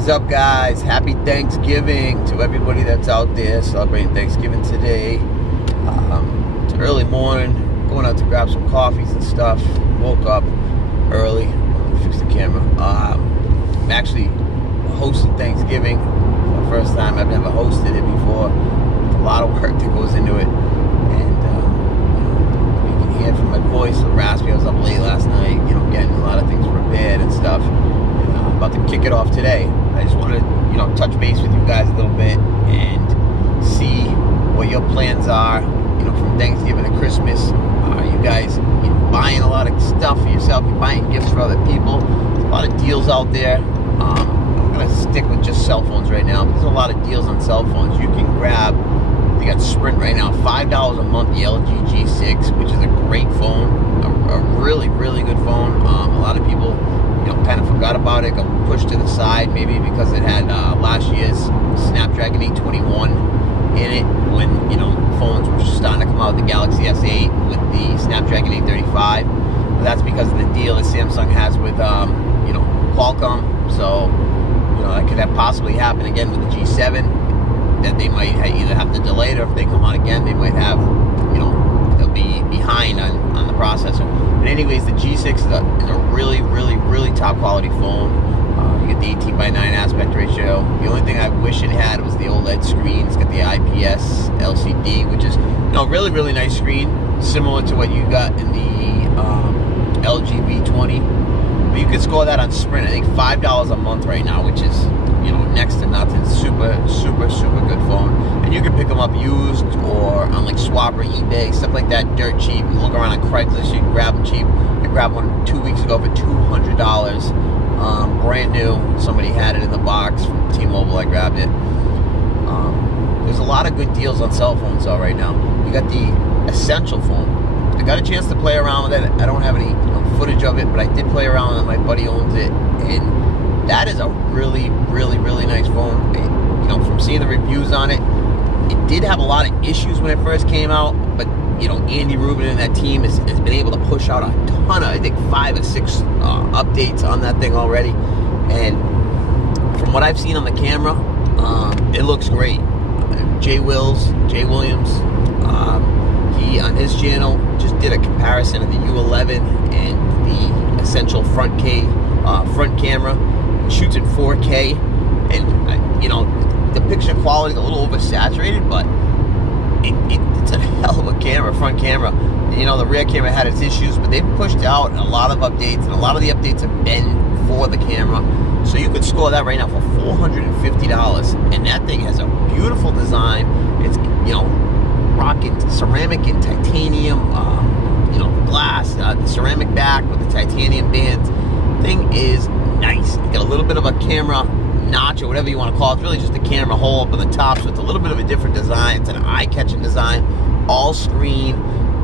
is up, guys? Happy Thanksgiving to everybody that's out there celebrating Thanksgiving today. It's early morning, going out to grab some coffees and stuff. Woke up early. Fix the camera. I'm actually hosting Thanksgiving for the first time. I've never hosted it before. It's a lot of work that goes into it, and you can hear from my voice, the raspy. I was up late last night, getting a lot of things prepared and stuff. About to kick it off today. I just want to, touch base with you guys a little bit and see what your plans are, from Thanksgiving to Christmas. Are you guys buying a lot of stuff for yourself? You're buying gifts for other people. There's a lot of deals out there. I'm going to stick with just cell phones right now. There's a lot of deals on cell phones. You can grab, they got Sprint right now, $5 a month, the LG G6, which is a great phone, a really, really good phone. A lot of people kind of forgot about it, got pushed to the side, maybe because it had last year's Snapdragon 821 in it when, phones were starting to come out with the Galaxy S8 with the Snapdragon 835. But that's because of the deal that Samsung has with, Qualcomm. So, that could have possibly happen again with the G7, that they might either have to delay it, or if they come out again, they might have, they'll be behind on the processor. But anyways, the G6 is a really, really, really top quality phone. You get the 18:9 aspect ratio. The only thing I wish it had was the OLED screen. It's got the IPS LCD, which is really, really nice screen, similar to what you got in the LG V20. But you could score that on Sprint. I think $5 a month right now, which is next to nothing. Super, super, super good phone. And you can pick them up used or on like Swapper, eBay, stuff like that, dirt cheap. You look around on Craigslist, you can grab them cheap. I grabbed one 2 weeks ago for $200, brand new. Somebody had it in the box from T-Mobile. I grabbed it. There's a lot of good deals on cell phones though right now. You got the Essential phone. I got a chance to play around with it. I don't have any footage of it, but I did play around with it. My buddy owns it, and that is a really, really, really nice phone. From seeing the reviews on it, it did have a lot of issues when it first came out, but Andy Rubin and that team has been able to push out a ton of, I think 5 or 6 updates on that thing already. And from what I've seen on the camera, it looks great. Jay Williams, he on his channel just did a comparison of the U11 and the Essential front camera. It shoots in 4K, and the picture quality is a little oversaturated, but it's a hell of a camera, front camera. The rear camera had its issues, but they've pushed out a lot of updates, and a lot of the updates have been for the camera. So you could score that right now for $450, and that thing has a beautiful design. It's rocking ceramic and titanium, glass, ceramic back with the titanium bands. Thing is nice. You got a little bit of a camera notch or whatever you want to call it. It's really just a camera hole up on the top, so it's a little bit of a different design. It's an eye-catching design, all screen.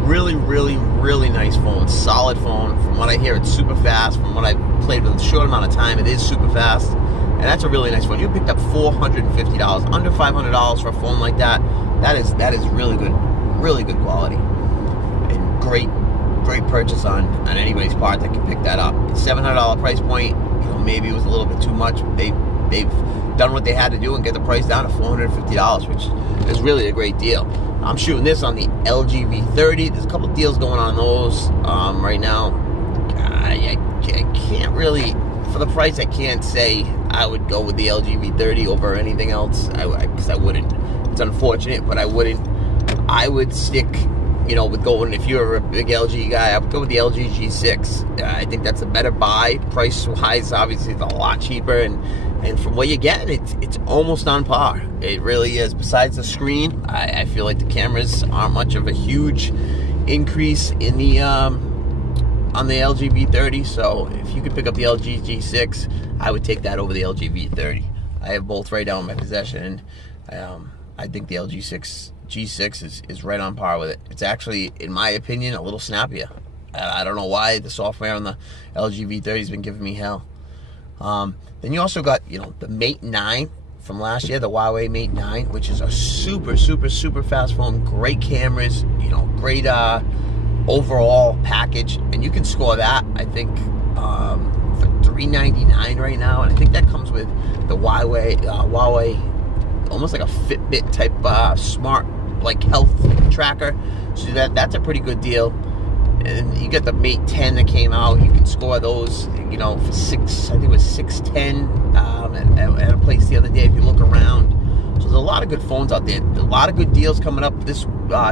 Really, really, really nice phone. Solid phone. From what I hear, it's super fast. From what I played with a short amount of time, it is super fast. And that's a really nice phone. You picked up $450, under $500 for a phone like that. That is really good quality. And great purchase on anybody's part that can pick that up. It's $700 price point. Maybe it was a little bit too much. They've done what they had to do and get the price down to $450, which is really a great deal. I'm shooting this on the LG V30. There's a couple deals going on those right now. I can't really, for the price, I can't say I would go with the LG V30 over anything else, because I wouldn't. It's unfortunate, but I wouldn't. I would stick, with going, if you're a big LG guy, I would go with the LG G6. I think that's a better buy. Price-wise, obviously, it's a lot cheaper, and from what you're getting, it's almost on par. It really is. Besides the screen, I feel like the cameras aren't much of a huge increase in the on the LG V30. So if you could pick up the LG G6, I would take that over the LG V30. I have both right now in my possession, and I think the LG G6 is right on par with it. It's actually, in my opinion, a little snappier. I don't know why the software on the LG V30 has been giving me hell. Then you also got, the Mate 9 from last year, the Huawei Mate 9, which is a super, super, super fast phone. Great cameras, great overall package, and you can score that, I think, for $399 right now, and I think that comes with the Huawei, almost like a Fitbit type smart like health tracker. So that's a pretty good deal. And you get the Mate 10 that came out. You can score those, you know, for I think it was $610 at a place the other day if you look around. So there's a lot of good phones out there. A lot of good deals coming up this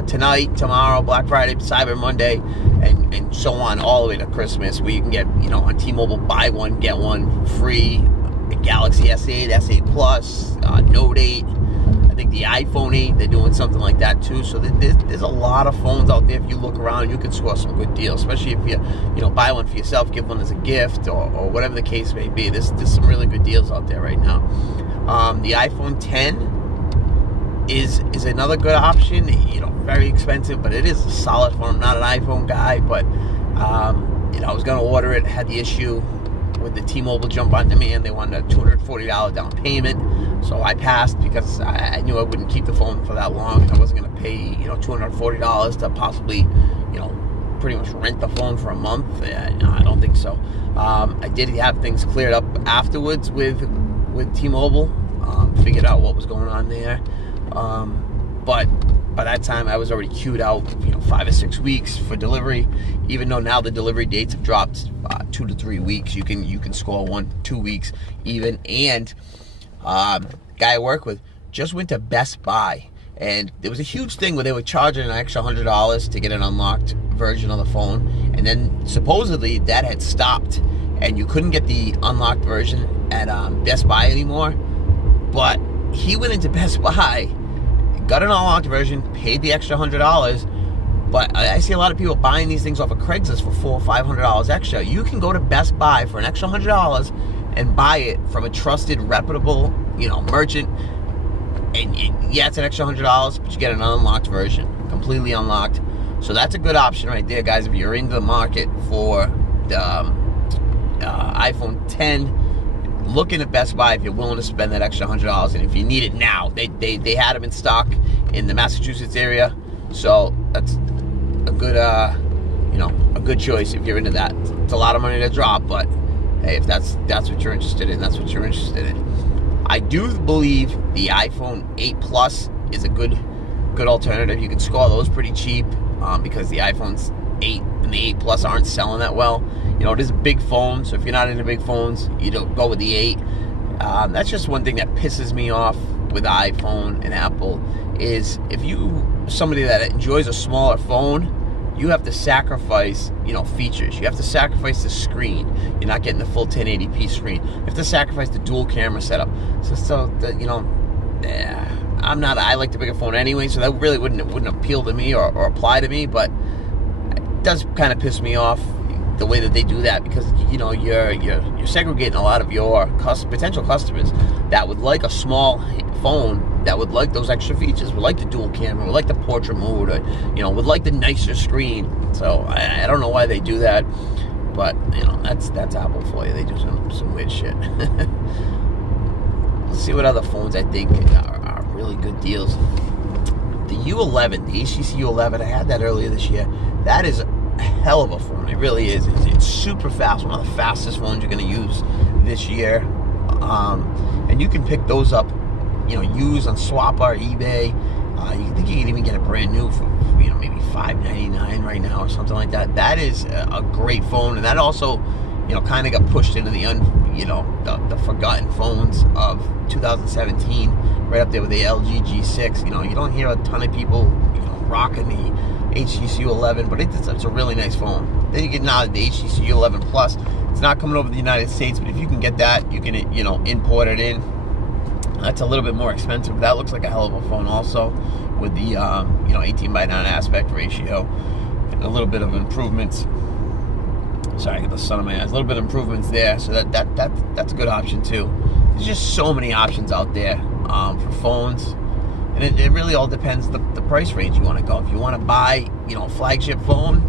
tonight, tomorrow, Black Friday, Cyber Monday, and so on all the way to Christmas, where you can get, you know, on T-Mobile, buy one, get one free. The Galaxy S8, S8 Plus, Note 8. I think the iPhone 8, they're doing something like that too. So there's a lot of phones out there. If you look around, you can score some good deals, especially if you know, buy one for yourself, give one as a gift, or whatever the case may be. There's some really good deals out there right now. The iPhone 10 is another good option. You know, very expensive, but it is a solid phone. I'm not an iPhone guy, but you know, I was going to order it, had the issue with the T-Mobile Jump on Demand. They wanted a $240 down payment, so I passed because I knew I wouldn't keep the phone for that long. I wasn't going to pay, you know, $240 to possibly, you know, pretty much rent the phone for a month. No, I don't think so. I did have things cleared up afterwards with T-Mobile. Figured out what was going on there, but by that time I was already queued out, you know, 5 or 6 weeks for delivery. Even though now the delivery dates have dropped 2 to 3 weeks, you can score 1-2 weeks even. And guy I work with just went to Best Buy, and there was a huge thing where they were charging an extra $100 to get an unlocked version of the phone, and then supposedly that had stopped and you couldn't get the unlocked version at Best Buy anymore. But he went into Best Buy, got an unlocked version, paid the extra $100. But I see a lot of people buying these things off of Craigslist for $400 or $500 extra. You can go to Best Buy for an extra $100 and buy it from a trusted, reputable, you know, merchant. And yeah, it's an extra $100, but you get an unlocked version, completely unlocked. So that's a good option right there, guys. If you're in the market for the iPhone 10. Looking at Best Buy if you're willing to spend that extra $100, and if you need it now, they had them in stock in the Massachusetts area, so that's a good you know, a good choice if you're into that. It's a lot of money to drop, but hey, if that's what you're interested in, that's what you're interested in. I do believe the iPhone 8 Plus is a good alternative. You can score those pretty cheap because the iPhone's 8 and the 8 Plus aren't selling that well. You know, it is a big phone, so if you're not into big phones, you don't go with the 8. That's just one thing that pisses me off with iPhone and Apple, is if you somebody that enjoys a smaller phone, you have to sacrifice, you know, features. You have to sacrifice the screen. You're not getting the full 1080p screen. You have to sacrifice the dual camera setup. So you know, I like the bigger phone anyway, so that really wouldn't appeal to me or apply to me, but it does kind of piss me off the way that they do that, because, you know, you're segregating a lot of your potential customers that would like a small phone, that would like those extra features, would like the dual camera, would like the portrait mode, or, you know, would like the nicer screen. So I don't know why they do that, but, you know, that's Apple for you. They do some weird shit. Let's see what other phones I think are really good deals. The U11, the HTC U11, I had that earlier this year. That is a hell of a phone. It really is. It's super fast. One of the fastest phones you're going to use this year. And you can pick those up, you know, used on Swappa or eBay. You think you can even get a brand new for, you know, maybe $5.99 right now or something like that. That is a great phone, and that also, you know, kind of got pushed into the forgotten phones of 2017, right up there with the LG G6. You know, you don't hear a ton of people, you know, rocking the HTC U11, but it's a really nice phone. Then you get now the HTC U11 Plus. It's not coming over to the United States, but if you can get that, you can, you know, import it in. That's a little bit more expensive. That looks like a hell of a phone also, with the you know, 18:9 aspect ratio, and a little bit of improvements. Sorry, I get the sun in my eyes. A little bit of improvements there, so that's a good option too. There's just so many options out there for phones. And it really all depends the price range you want to go. If you want to buy, you know, a flagship phone,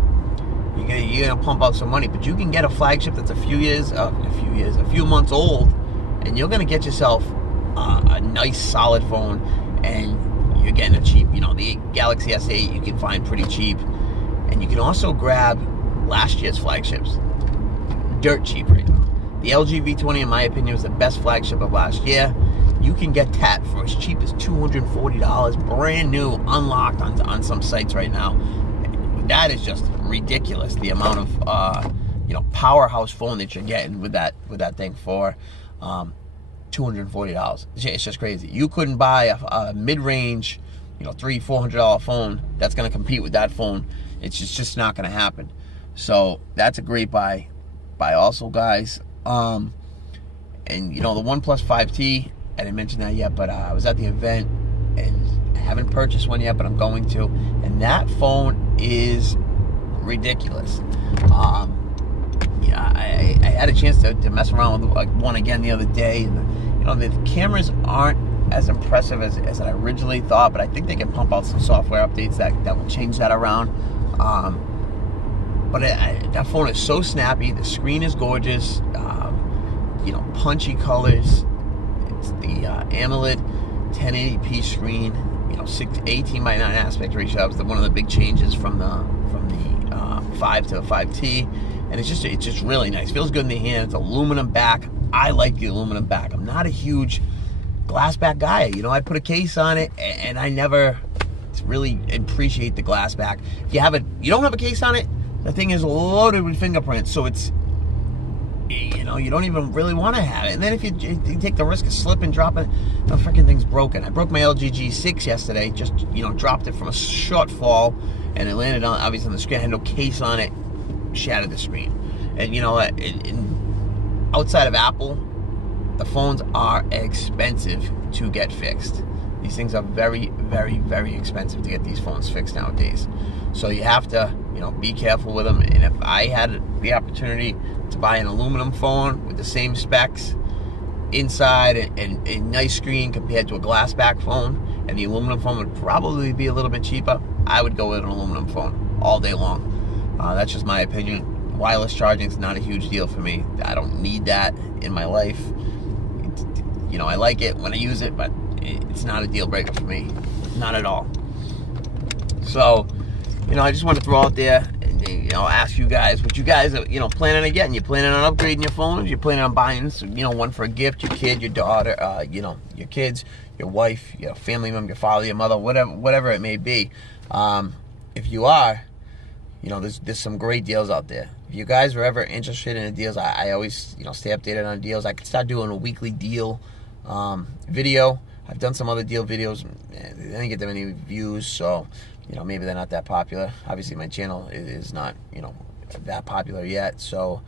you're gonna pump out some money. But you can get a flagship that's a few months old, and you're gonna get yourself a nice solid phone, and you're getting it cheap. You know, the Galaxy S8 you can find pretty cheap, and you can also grab last year's flagships dirt cheap right now. The LG V20, in my opinion, was the best flagship of last year. You can get that for as cheap as $240, brand new, unlocked on some sites right now. That is just ridiculous. The amount of powerhouse phone that you're getting with that thing for $240. It's just crazy. You couldn't buy a mid-range, $300-400 phone that's going to compete with that phone. It's just not going to happen. So that's a great buy also, guys. And the OnePlus 5T, I didn't mention that yet, but I was at the event and I haven't purchased one yet, but I'm going to. And that phone is ridiculous. I had a chance to mess around with one again the other day, and the cameras aren't as impressive as I originally thought, but I think they can pump out some software updates that will change that around. But that phone is so snappy. The screen is gorgeous. Punchy colors. It's the AMOLED 1080p screen. 18:9 aspect ratio. That was one of the big changes from the 5 to the 5T, and it's just really nice. Feels good in the hand. It's aluminum back. I like the aluminum back. I'm not a huge glass back guy. I put a case on it, and I never really appreciate the glass back. If you don't have a case on it, the thing is loaded with fingerprints, so it's you don't even really want to have it. And then if you take the risk of slipping, dropping, the freaking thing's broken. I broke my LG G6 yesterday. Just dropped it from a short fall, and it landed obviously on the screen. I had no case on it, shattered the screen. And outside of Apple, the phones are expensive to get fixed. These things are very, very, very expensive to get these phones fixed nowadays. So you have to, be careful with them. And if I had the opportunity to buy an aluminum phone with the same specs inside and a nice screen compared to a glass back phone, and the aluminum phone would probably be a little bit cheaper, I would go with an aluminum phone all day long. That's just my opinion. Wireless charging is not a huge deal for me. I don't need that in my life. I like it when I use it, but it's not a deal breaker for me. Not at all. So, I just want to throw out there and, ask you guys what you guys are, planning on getting. You planning on upgrading your phones? You planning on buying, one for a gift, your kid, your daughter, your kids, your wife, your family member, your father, your mother, whatever it may be. If you are, there's some great deals out there. If you guys are ever interested in the deals, I always, stay updated on deals. I could start doing a weekly deal video. I've done some other deal videos. They didn't get that many views, so maybe they're not that popular. Obviously, my channel is not that popular yet. So,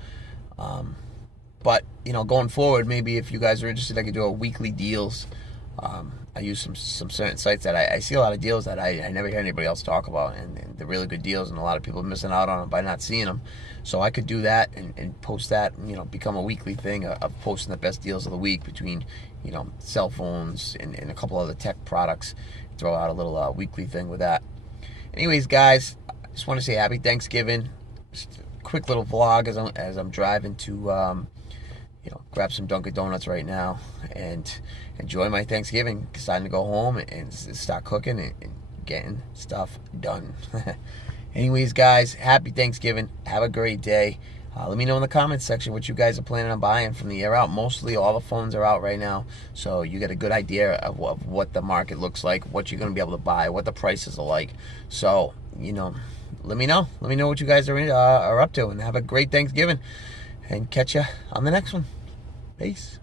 but going forward, maybe if you guys are interested, I could do a weekly deals. I use some certain sites that I see a lot of deals that I never hear anybody else talk about, and they're really good deals, and a lot of people are missing out on them by not seeing them. So I could do that and post that, become a weekly thing of posting the best deals of the week between, cell phones and a couple other tech products. Throw out a little weekly thing with that. Anyways, guys, I just want to say happy Thanksgiving. Just a quick little vlog as I'm driving to grab some Dunkin' Donuts right now and enjoy my Thanksgiving. Deciding to go home and start cooking and getting stuff done. Anyways, guys, happy Thanksgiving. Have a great day. Let me know in the comments section what you guys are planning on buying from the year out. Mostly all the phones are out right now, so you get a good idea of what the market looks like, what you're going to be able to buy, what the prices are like. So, let me know. Let me know what you guys are up to, and have a great Thanksgiving. And catch you on the next one. Peace.